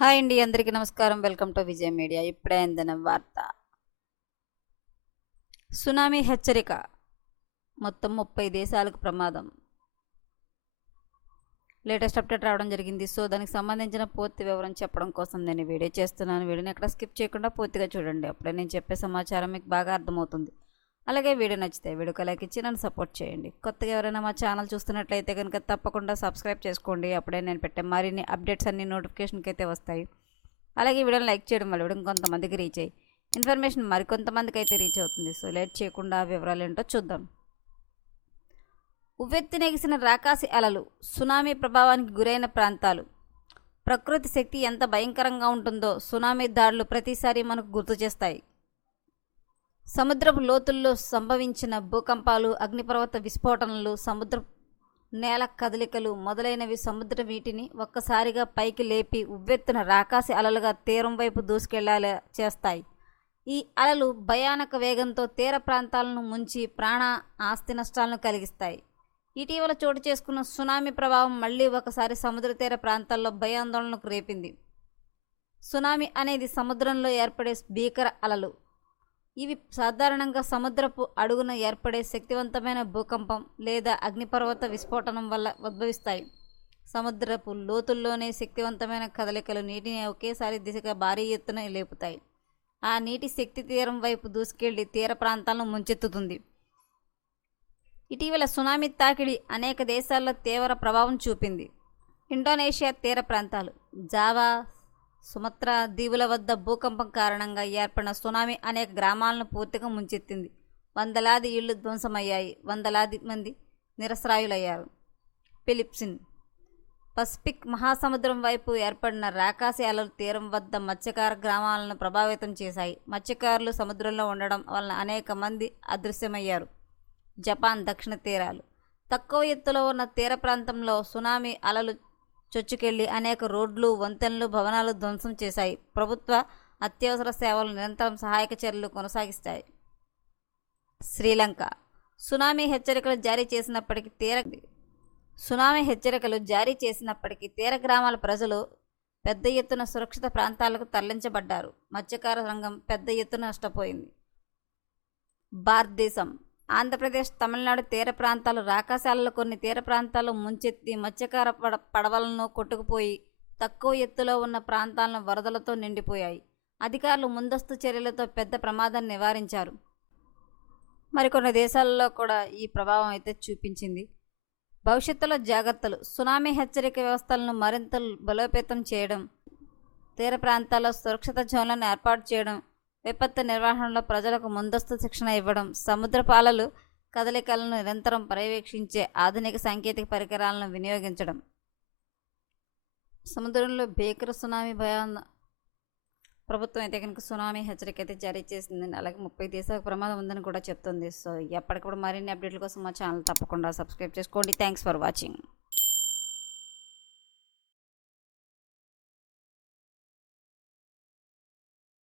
Hi అండి అందరికీ నమస్కారం. Welcome to Vijaya media. ఇప్పుడే అందిన వార్త. సునామీ హెచ్చరిక. మొత్తం ముప్పై దేశాలకు ప్రమాదం. లేటెస్ట్ అప్డేట్ రావడం జరిగింది. సో దానికి సంబంధించిన పూర్తి వివరం చెప్పడం కోసం నేను వీడియో చేస్తున్నాను. వీడియోని ఎక్కడ స్కిప్ చేయకుండా పూర్తిగా చూడండి. అప్పుడే నేను చెప్పే సమాచారం మీకు బాగా అర్థమవుతుంది. అలాగే వీడియో నచ్చితే వీడియోకి లైక్ ఇచ్చి నన్ను సపోర్ట్ చేయండి. కొత్తగా ఎవరైనా మా ఛానల్ చూస్తున్నట్లయితే కనుక తప్పకుండా సబ్స్క్రైబ్ చేసుకోండి. అప్పుడే నేను పెట్టే మరిన్ని అప్డేట్స్ అన్ని నోటిఫికేషన్కి అయితే వస్తాయి. అలాగే వీడియోని లైక్ చేయడం వల్ల వీడియో కొంతమందికి రీచ్ అయ్యి ఇన్ఫర్మేషన్ మరికొంతమందికి అయితే రీచ్ అవుతుంది. సో లేట్ చేయకుండా ఆ వివరాలు ఏంటో చూద్దాం. ఉవ్వెత్తునెగిసిన రాకాసి అలలు సునామీ ప్రభావానికి గురైన ప్రాంతాలు. ప్రకృతి శక్తి ఎంత భయంకరంగా ఉంటుందో సునామీ దాడులు ప్రతిసారి మనకు గుర్తు చేస్తాయి. సముద్రపు లోతుల్లో సంభవించిన భూకంపాలు అగ్నిపర్వత విస్ఫోటనలు సముద్ర నేల కదలికలు మొదలైనవి సముద్ర వీటిని ఒక్కసారిగా పైకి లేపి ఉవ్వెత్తున రాకాసి అలలుగా తీరం వైపు దూసుకెళ్ళేలా చేస్తాయి. ఈ అలలు భయానక వేగంతో తీర ప్రాంతాలను ముంచి ప్రాణ ఆస్తి నష్టాలను కలిగిస్తాయి. ఇటీవల చోటు చేసుకున్న సునామీ ప్రభావం మళ్ళీ ఒకసారి సముద్ర తీర ప్రాంతాల్లో భయాందోళనకు రేపింది. సునామీ అనేది సముద్రంలో ఏర్పడే భీకర అలలు. ఇవి సాధారణంగా సముద్రపు అడుగున ఏర్పడే శక్తివంతమైన భూకంపం లేదా అగ్నిపర్వత విస్ఫోటనం వల్ల ఉద్భవిస్తాయి. సముద్రపు లోతుల్లోనే శక్తివంతమైన కదలికలు నీటిని ఒకేసారి దిశగా భారీ ఎత్తున లేపుతాయి. ఆ నీటి శక్తి తీరం వైపు దూసుకెళ్ళి తీర ప్రాంతాలను ముంచెత్తుతుంది. ఇటీవల సునామీ తాకిడి అనేక దేశాల్లో తీవ్ర ప్రభావం చూపింది. ఇండోనేషియా తీర ప్రాంతాలు జావా సుమత్రా దీవుల వద్ద భూకంపం కారణంగా ఏర్పడిన సునామీ అనేక గ్రామాలను పూర్తిగా ముంచెత్తింది. వందలాది ఇళ్ళు ధ్వంసమయ్యాయి. వందలాది మంది నిరసరాయులయ్యారు. ఫిలిప్సిన్. పసిఫిక్ మహాసముద్రం వైపు ఏర్పడిన రాకాసి అలలు తీరం వద్ద మత్స్యకార గ్రామాలను ప్రభావితం చేశాయి. మత్స్యకారులు సముద్రంలో ఉండడం వలన అనేక మంది అదృశ్యమయ్యారు. జపాన్ దక్షిణ తీరాలు. తక్కువ ఎత్తులో ఉన్న తీర ప్రాంతంలో సునామీ అలలు చొచ్చుకెళ్ళి అనేక రోడ్లు వంతెనలు భవనాలు ధ్వంసం చేశాయి. ప్రభుత్వ అత్యవసర సేవలు నిరంతరం సహాయక చర్యలు కొనసాగిస్తాయి. శ్రీలంక. సునామీ హెచ్చరికలు జారీ చేసినప్పటికీ తీర సునామీ హెచ్చరికలు జారీ చేసినప్పటికీ తీర గ్రామాల ప్రజలు పెద్ద ఎత్తున సురక్షిత ప్రాంతాలకు తరలించబడ్డారు. మత్స్యకార రంగం పెద్ద ఎత్తున నష్టపోయింది. భారతదేశం. ఆంధ్రప్రదేశ్ తమిళనాడు తీర ప్రాంతాలు రాకాశాలలో కొన్ని తీర ప్రాంతాలు ముంచెత్తి మత్స్యకార పడ పడవలను కొట్టుకుపోయి తక్కువ ఎత్తులో ఉన్న ప్రాంతాలను వరదలతో నిండిపోయాయి. అధికారులు ముందస్తు చర్యలతో పెద్ద ప్రమాదాన్ని నివారించారు. మరికొన్ని దేశాలలో కూడా ఈ ప్రభావం అయితే చూపించింది. భవిష్యత్తులో జాగ్రత్తలు సునామీ హెచ్చరిక వ్యవస్థలను మరింత బలోపేతం చేయడం తీర ప్రాంతాల్లో సురక్షిత జోన్లను ఏర్పాటు చేయడం విపత్తు నిర్వహణలో ప్రజలకు ముందస్తు శిక్షణ ఇవ్వడం సముద్ర పాలలు కదలికలను నిరంతరం పర్యవేక్షించే ఆధునిక సాంకేతిక పరికరాలను వినియోగించడం. సముద్రంలో భీకర సునామీ భయాన ప్రభుత్వం అయితే కనుక సునామీ హెచ్చరిక అయితే జారీ చేసిందండి. అలాగే ముప్పై దేశాలకు ప్రమాదం ఉందని కూడా చెప్తుంది. సో ఎప్పటికప్పుడు మరిన్ని అప్డేట్ల కోసం మా ఛానల్ తప్పకుండా సబ్స్క్రైబ్ చేసుకోండి. Thanks for watching.